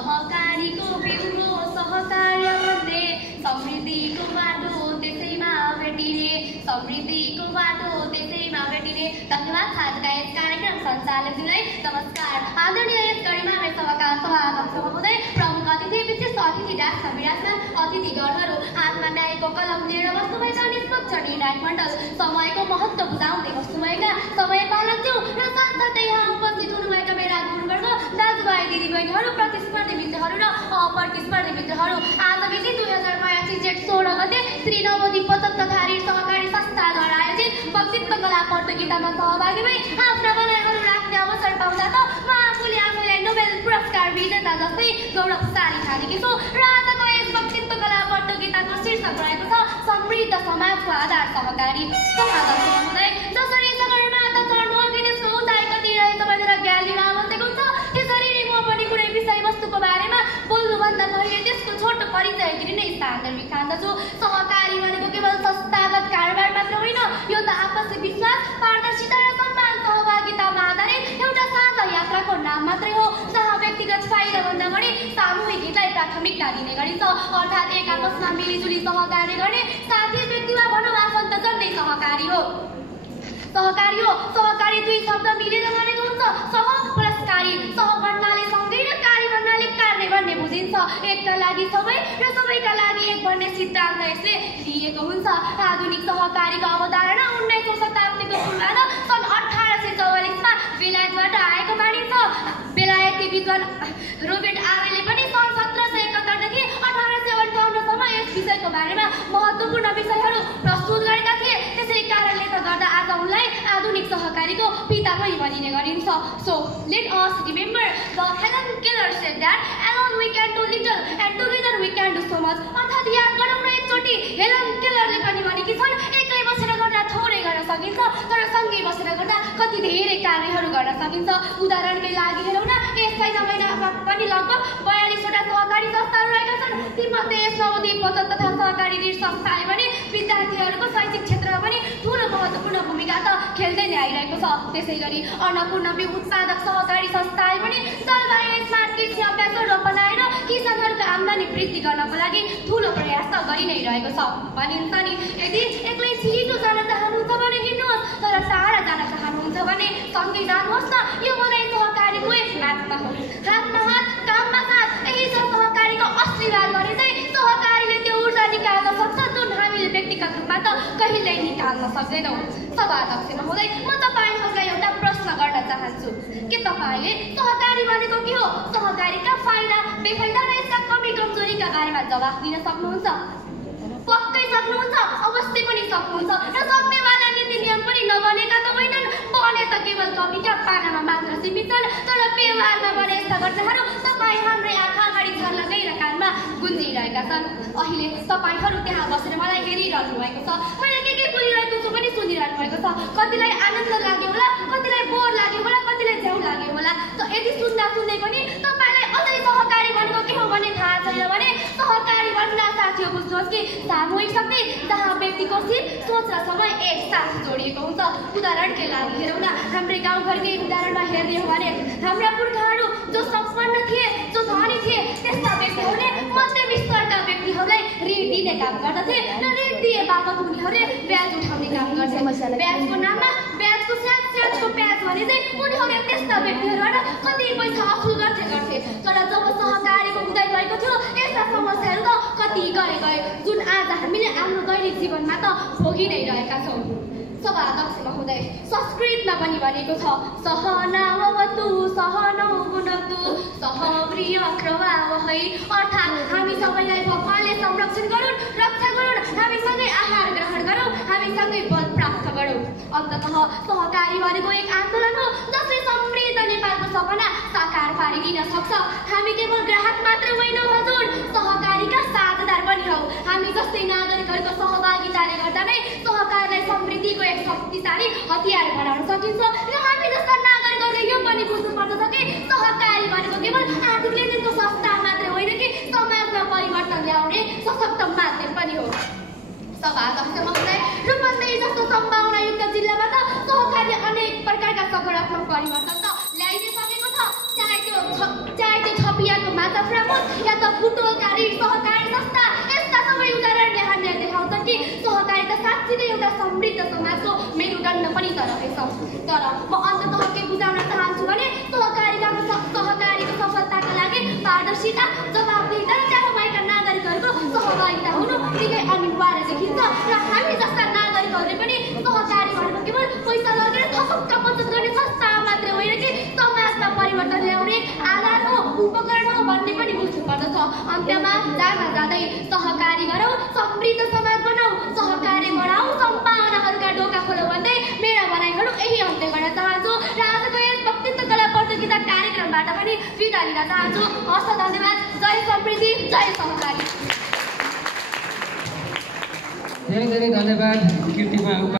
सहकारीको बिउरो सहकार्य भन्ने समृद्धिको बाटो त्यसैमा भेटिने समृद्धिको बाटो त्यसैमा भेटिने। धन्यवाद। आजका यस कार्यक्रम सञ्चालकजीलाई नमस्कार। आदरणीय यस गरिमामय सभाका सभाध्यक्ष महोदय, प्रमुख अतिथि, विशिष्ट अतिथि, डाक्टर विराजमान अतिथिगणहरू, हातमा न्यायको कलम लिएर बस्नुभएका निष्पक्ष निर्णायक मण्डल, समयको महत्त्व बुझाउँदै बस्नुभएका समय पालकज्यू र साथसाथै यहाँ उपस्थित हुनुभएका मेरा गुरुवर्ग, दाजुभाइ दिदीबहिनीहरू, प्रतिस्पर्धी मित्रहरू र अप्रतिस्पर्धी मित्रहरू, आज मिति 2082 जेठ 16 गते श्री नवोदित पचत्तरधारी सहकारी संस्थाद्वारा आयोजित वक्तृत्व कला प्रतियोगितामा सहभागी भई आफ्ना भनाइहरू राख्ने अवसर पाउँदा त म आफूले आफूलाई नोबेल पुरस्कार विजेता जस्तै गौरवशाली ठानेकी छु। र आजको यस वक्तृत्व कला प्रतियोगिताको शीर्षक रहेको छ समृद्ध समाजको आधार सहकारी। सभाध्यक्ष महोदय, जसरी सगरमाथा चढ्नु अघि त्यसको उचाइ कति रहेछ भनेर ज्ञान लिन आवश्यक हुन्छ, त्यसरी नै म पनि कुनै विषयवस्तुको बारेमा बोल्नुभन्दा पहिले त्यसको छोटो परिचय दिने नै सान्दर्भिक ठान्दछु। सहकारी भनेको केवल संस्थागत कारोबार मात्र होइन, यो त आपसी विश्वास, पारदर्शिता र सम्मान सहभागितामा आधारित एउटा साझा यात्राको नाम मात्रै हो, जहाँ व्यक्तिगत फाइदाभन्दा बढी सामूहिक हितलाई प्राथमिकता दिने गरिन्छ। अर्थात् एक आपसमा मिलिजुली सहकार्य गर्ने साथी व्यक्ति वा भनौँ आफन्तजन नै सहकारी हो। सहकारी दुई शब्द मिलेर बनेको हुन्छ। सह प्लस कारी। सह भन्नाले सँगै र कारी भन्नाले कार्य गर्ने बुझिन्छ। एकका लागि सबै र सबैका लागि एक भन्ने सिद्धान्त यसले लिएको हुन्छ। आधुनिक सहकारीको अवधारणा 19औं शताब्दीको पूर्वार्ध सन् 1844 मा बेलायतबाट आएको मानिन्छ। बेलायती विद्वान रोबर्ट आवेले पनि सन् 1771 देखि 1858 सम्म यस विषयको बारेमा महत्त्वपूर्ण विषयहरू प्रस्तुत गरेका थिए। त्यसै कारणले त गर्दा आज उनलाई आधुनिक सहकारीको पिता पनि भनिने गरिन्छ। So let us remember the Helen Keller said that alone we can do little and together we can do so much. अर्थात् याद गरौँ न एकचोटि हेलन केलरले पनि भनेकी छन्, एक्लै बसेर गर्दा थोरै गर्न सकिन्छ, तर सँगै बसेर गर्दा कति धेरै कार्यहरू गर्न सकिन्छ। उदाहरणकै लागि हेरौँ न, यस महिनामा पनि लगभग 42वटा सहकारी संस्थाहरू रहेका छन्। तीमध्ये यस नवोदित पचत तथा सहकारी ऋण संस्थाले पनि विद्यार्थीहरूको शैक्षिक क्षेत्रमा पनि ठुलो महत्त्वपूर्ण भूमिका त खेल्दै नै आइरहेको छ। त्यसै गरी अन्नपूर्ण बिउ उत्पादक सहकारी संस्थाले पनि जलवायु स्मार्ट कृषि अभ्यासहरू अपनाएर किसानहरूको आम्दानी वृद्धि गर्नको लागि ठुलो प्रयास त गरि नै रहेको छ। भनिन्छ नि, यदि एक्लै छिटो जान चाहनुहुन्छ भने हिँड्नुहोस्, तर टाढा जान चाहनुहुन्छ भने सँगै जानुहोस् न। यो मलाई सहकारीको एक हातमा हो, हातमा हात, काममा काम। यही छ सहकारीको असली बात भने चाहिँ सहकारीले त्यो ऊर्जा निकाल्न सक्छ जुन हामीले व्यक्तिगत रूपमा त कहिल्यै निकाल्न सक्दैनौँ। सभाध्यक्ष महोदय, म तपाईँहरूलाई एउटा प्रश्न गर्न चाहन्छु। के तपाईँले सहकारी भनेको के हो, सहकारीका फाइदा बेफाइदा र यसका कमी कमजोरीका बारेमा जवाफ दिन सक्नुहुन्छ? पक्कै सक्नुहुन्छ, अवश्य पनि सक्नुहुन्छ। र सक्नेवाला नीति नियम पनि नबनेका त होइनन्, बने त केवल कविता पानामा मात्र सीमित छन्, तर व्यवहारमा भने यस्ता घटनाहरू तपाईँ हाम्रै आँखा अगाडि झर्लकै र कानमा गुन्जिरहेका छन्। अहिले तपाईँहरू त्यहाँ बसेर मलाई हेरिरहनु भएको छ, मैले के बोलिरहेको छु पनि सुनिरहनु भएको छ। कतिलाई आनन्द लाग्यो होला, कतिलाई बोर लाग्यो होला, कतिलाई झ्याउ लाग्यो होला। त यदि सुन्दा सुन्दै पनि तपाईँलाई अझै सहकारी भनेको के हो भन्ने थाहा छैन भने सहकारी भन्दा साथी हो बुझ्नुहोस् कि सामूहिक शक्ति जहाँ व्यक्तिको सिप, सोच र समय एकसाथ जोडिएको हुन्छ। उदाहरणकै लागि हेरौँ न, हाम्रै गाउँघरकै उदाहरणमा हेर्ने हो भने हाम्रा पुर्खाहरू जो सम्पन्न थिए, जो धनी थिए, त्यस्ता व्यक्तिहरूले मध्यम स्तरका व्यक्तिहरूलाई ऋण दिने काम गर्दथे र ऋण दिए बापत उनीहरूले ब्याज उठाउने काम गर्थे। ब्याजको नाममा ब्याजको स्याजको ब्याज भने चाहिँ उनीहरूले त्यस्ता व्यक्तिहरूबाट कति पैसा असुल गर्थे। तर जब सहकारीको उदय भएको थियो, यस्ता समस्याहरू त कति गए जुन आज हामीले आफ्नो दैनिक जीवनमा त भोगि नै रहेका छौँ। सभाध्यक्ष महोदय, संस्कृतमा पनि भनेको छ सहनावतु सहनौ भुनक्तु सहप्रिय प्रवाहै। अर्थात् हामी सबैलाई भगवानले संरक्षण गरून्, रक्षा गरून्, हामी सँगै आहार ग्रहण गरौँ, हामी सँगै बल प्राप्त गरौँ। अन्ततः सहकारी भनेको एक आन्दोलन हो जसले समृद्ध नेपालको सपना साकार पारिदिन सक्छ। हामी केवल ग्राहक मात्र होइनौँ हजुर, सहकारीका साझेदार पनि हौ। हामी जस्तै नागरिकहरूको सहभागिताले गर्दा नै सहकारीलाई समृद्धिको एक शक्तिशाली हतियार बनाउन सकिन्छ। र हामी जस्ता नागरिकहरूले यो पनि बुझ्नुपर्दछ कि सहकारी भनेको केवल आर्थिक लेनदेनको संस्था मात्र होइन कि समाजमा परिवर्तन ल्याउने सशक्त माध्यम पनि हो। सभाध्यक्ष महोदय, रूपन्देही जस्तो सम्भावनायुक्त जिल्लामा त सहकारीले अनेक प्रकारका सकारात्मक परिवर्तन त ल्याइदिन सकेको छ। चाहे त्यो छपियाको माछा साँच्चै एउटा समृद्ध समाजको मेरुदण्ड पनि त रहेछ। तर म अन्ततः के बुझाउन चाहन्छु भने सहकारीको सफलताका लागि पारदर्शिता, जवाफदेहिता र त्यहाँका नागरिकहरूको सहभागिता हुनु निकै अनिवार्य देखिन्छ र हामी जस्ता नागरिकहरूले पनि सहकारी भनेको केवल पैसा लगेर थपक्क बचत गर्ने संस्था मात्रै होइन कि समाजमा परिवर्तन ल्याउने आधार हो, उपकरण हो भन्ने पनि बुझ्नु पर्दछ। अन्त्यमा जाँदै सहकारी गरौँ, समृद्ध समाज बनाऊ, सहकारी बढाऊ, सम्भावनाहरूका ढोका खोलौँ भन्दै मेरा भनाइहरू यही अन्त्य गर्न चाहन्छु र आजको यस वक्तृत्व कला प्रतियोगिता कार्यक्रमबाट पनि बिदा लिन चाहन्छु। हस्त धन्यवाद। जय समृद्धि, जय सहकारी। धेरै धेरै धन्यवाद कीर्तिमा।